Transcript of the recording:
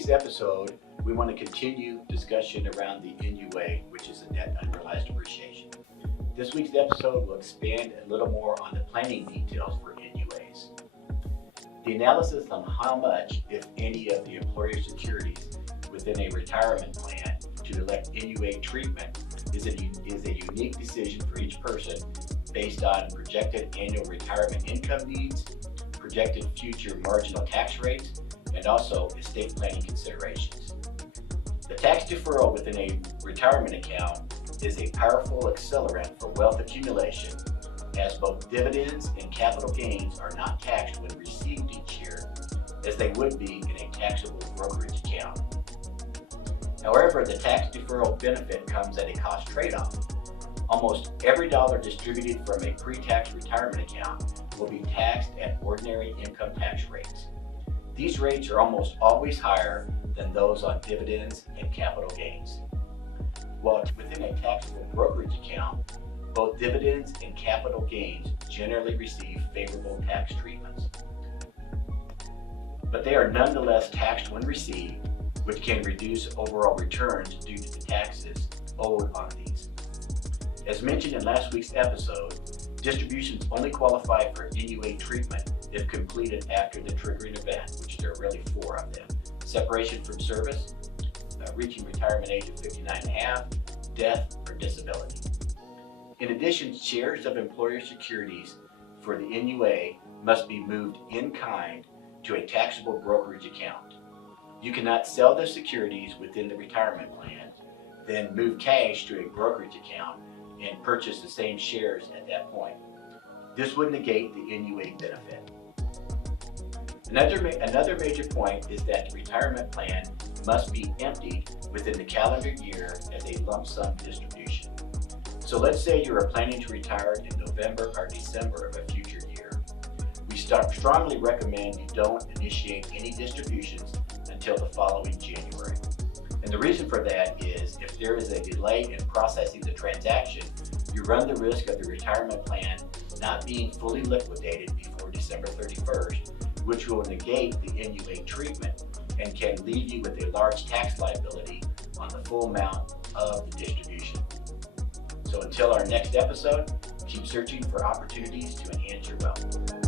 week's episode, we want to continue discussion around the NUA, which is a net unrealized appreciation. This week's episode will expand a little more on the planning details for NUAs. The analysis on how much, if any, of the employer's securities within a retirement plan to elect NUA treatment is a unique decision for each person based on projected annual retirement income needs, projected future marginal tax rates, and also estate planning considerations. The tax deferral within a retirement account is a powerful accelerant for wealth accumulation, as both dividends and capital gains are not taxed when received each year, as they would be in a taxable brokerage account. However, the tax deferral benefit comes at a cost trade-off. Almost every dollar distributed from a pre-tax retirement account will be taxed at ordinary income tax rates. These rates are almost always higher than those on dividends and capital gains. While within a taxable brokerage account, both dividends and capital gains generally receive favorable tax treatments. But they are nonetheless taxed when received, which can reduce overall returns due to the taxes owed on these. As mentioned in last week's episode, distributions only qualify for NUA treatment if completed after the triggering event, which there are really 4 of them: separation from service, reaching retirement age of 59.5, death, or disability. In addition, shares of employer securities for the NUA must be moved in kind to a taxable brokerage account. You cannot sell the securities within the retirement plan, then move cash to a brokerage account and purchase the same shares at that point. This would negate the NUA benefit. Another major point is that the retirement plan must be emptied within the calendar year as a lump sum distribution. So let's say you are planning to retire in November or December of a future year. We strongly recommend you don't initiate any distributions until the following January. And the reason for that is if there is a delay in processing the transaction, you run the risk of the retirement plan not being fully liquidated before December 31st, which will negate the NUA treatment and can leave you with a large tax liability on the full amount of the distribution. So until our next episode, keep searching for opportunities to enhance your wealth.